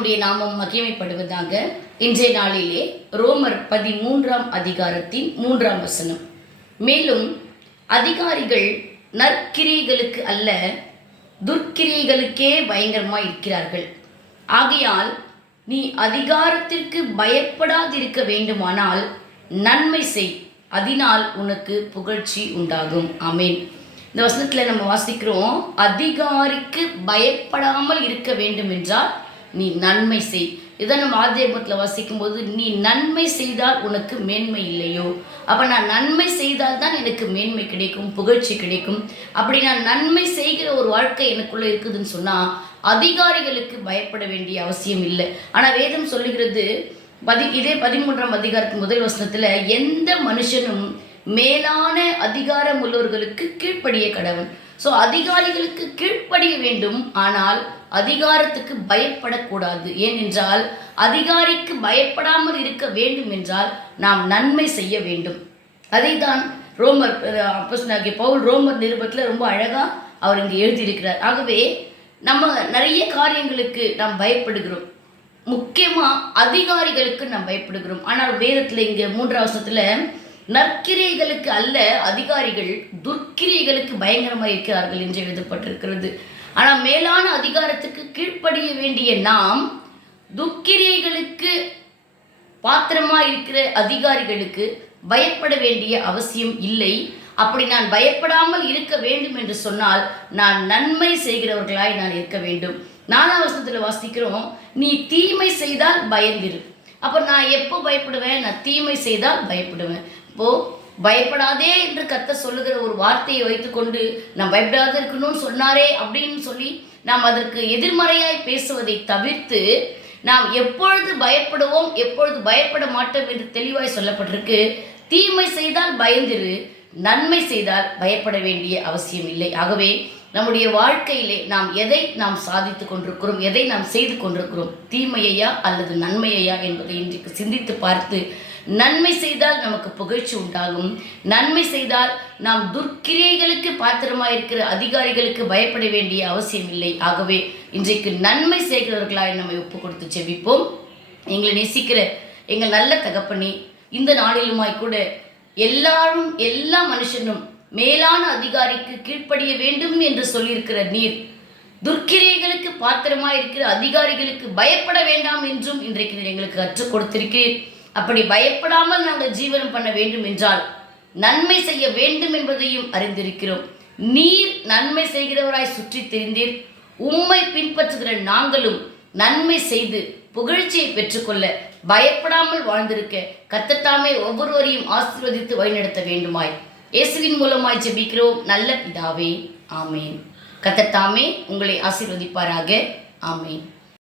தேவனுடைய நாமம் மகிமைப்படுவதாக. இன்றைய நாளிலே ரோமர் 13ஆம் அதிகாரத்தின் 3ஆம் வசனம். மேலும் அதிகாரிகள் நற்கிரியைகளுக்கு அல்ல, துர்க்கிரியைகளுக்கே பயங்கரமாய் இருக்கிறார்கள். ஆகையால் நீ அதிகாரத்திற்கு பயப்படாதிருக்க வேண்டுமானால் நன்மை செய், அதனால் உனக்கு புகழ்ச்சி உண்டாகும். ஆமேன். இந்த வசனத்தில் நம்ம வாசிக்கிறோம், அதிகாரிக்கு பயப்படாமல் இருக்க வேண்டும் என்றால் நீ நன்மை செய். இதான் நம்ம ஆதியாகமத்தில் வாசிக்கும் போது, நீ நன்மை செய்தால் உனக்கு மேன்மை இல்லையோ? அப்போ நான் நன்மை செய்தால் தான் எனக்கு மேன்மை கிடைக்கும், புகழ்ச்சி கிடைக்கும். அப்படி நான் நன்மை செய்கிற ஒரு வாழ்க்கை எனக்குள்ளே இருக்குதுன்னு சொன்னால் அதிகாரிகளுக்கு பயப்பட வேண்டிய அவசியம் இல்லை. ஆனால் வேதம் சொல்லுகிறது, இதே 13ஆம் அதிகாரத்தின் முதல் வசனத்தில், எந்த மனுஷனும் மேலான அதிகாரம் உள்ளவர்களுக்கு கீழ்ப்படிய கடவன். ஸோ அதிகாரிகளுக்கு கீழ்ப்படிய வேண்டும், ஆனால் அதிகாரத்துக்கு பயப்படக்கூடாது. ஏனென்றால் அதிகாரிக்கு பயப்படாமல் இருக்க வேண்டும் என்றால் நாம் நன்மை செய்ய வேண்டும். அதை தான் ரோமர் அப்போஸ்தலனாகிய பவுல் ரோமர் நிருபத்தில் ரொம்ப அழகாக அவர் இங்கே எழுதியிருக்கிறார். ஆகவே நம்ம நிறைய காரியங்களுக்கு நாம் பயப்படுகிறோம், முக்கியமாக அதிகாரிகளுக்கு நாம் பயப்படுகிறோம். ஆனால் வேதத்தில் இங்கே 3ஆம் வசனத்தில், நற்கிரியைகளுக்கு அல்ல, அதிகாரிகள் துர்க்கிரியைகளுக்கு பயங்கரமாக இருக்கிறார்கள் என்று எழுதப்பட்டிருக்கிறது. ஆனால் மேலான அதிகாரத்துக்கு கீழ்ப்படிய வேண்டிய நாம் துர்க்கிரியைகளுக்கு பாத்திரமாக இருக்கிற அதிகாரிகளுக்கு பயப்பட வேண்டிய அவசியம் இல்லை. அப்படி நான் பயப்படாமல் இருக்க வேண்டும் என்று சொன்னால் நான் நன்மை செய்கிறவர்களாய் நான் இருக்க வேண்டும். 4ஆம் வசனத்தில் வாசிக்கிறோம், நீ தீமை செய்தால் பயந்திரு. அப்போ நான் எப்போ பயப்படுவேன்? நான் தீமை செய்தால் பயப்படுவேன். இப்போது பயப்படாதே என்று கர்த்தர் சொல்லுகிற ஒரு வார்த்தையை வைத்துக்கொண்டு நாம் பயப்படாத இருக்கணும்னு சொன்னாரே அப்படின்னு சொல்லி நாம் அதற்கு எதிர்மறையாய் பேசுவதை தவிர்த்து, நாம் எப்பொழுது பயப்படுவோம், எப்பொழுது பயப்பட மாட்டோம் என்று தெளிவாய் சொல்லப்பட்டிருக்கு. தீமை செய்தால் பயந்திரு, நன்மை செய்தால் பயப்பட வேண்டிய அவசியம் இல்லை. ஆகவே நம்முடைய வாழ்க்கையிலே எதை நாம் சாதித்து கொண்டிருக்கிறோம், எதை நாம் செய்து கொண்டிருக்கிறோம், தீமையா அல்லது நன்மையா என்பதை இன்றைக்கு சிந்தித்து பார்த்து, நன்மை செய்தால் நமக்கு புகழ்ச்சி உண்டாகும். நன்மை செய்தால் நாம் துர்க்கிரியைகளுக்கு பாத்திரமாக இருக்கிற அதிகாரிகளுக்கு பயப்பட வேண்டிய அவசியம் இல்லை. ஆகவே இன்றைக்கு நன்மை செய்கிறவர்களாய் நம்மை ஒப்பு கொடுத்து செபிப்போம். எங்களை நேசிக்கிற எங்கள் நல்ல தகப்பனே, இந்த நாளிலுமாய் கூட எல்லா மனுஷனும் மேலான அதிகாரிக்கு கீழ்ப்படிய வேண்டும் என்று சொல்லியிருக்கிற நீர், துர்க்கிரியைகளுக்கு பாத்திரமாக இருக்கிற அதிகாரிகளுக்கு பயப்பட வேண்டாம் என்றும் இன்றைக்கு நீர் எங்களுக்கு கற்றுக் கொடுத்திருக்கிறீர். அப்படி பயப்படாமல் நாங்கள் ஜீவனம் பண்ண வேண்டும் என்றால் நன்மை செய்ய வேண்டும் என்பதையும் அறிந்திருக்கிறோம். நீர் நன்மை செய்கிறவராய் சுற்றி திரிந்தீர். உம்மை பின்பற்றுகிற நாங்களும் நன்மை செய்து புகழ்ச்சியை பெற்றுக்கொள்ள பயப்படாமல் வாழ்ந்திருக்க கர்த்தர் தாமே ஒவ்வொருவரையும் ஆசீர்வதித்து வழிநடத்த வேண்டுமாய் இயேசுவின் மூலமாய் ஜெபிக்கிறோம் நல்ல பிதாவே, ஆமேன். கர்த்தர் தாமே உங்களை ஆசீர்வதிப்பாராக. ஆமேன்.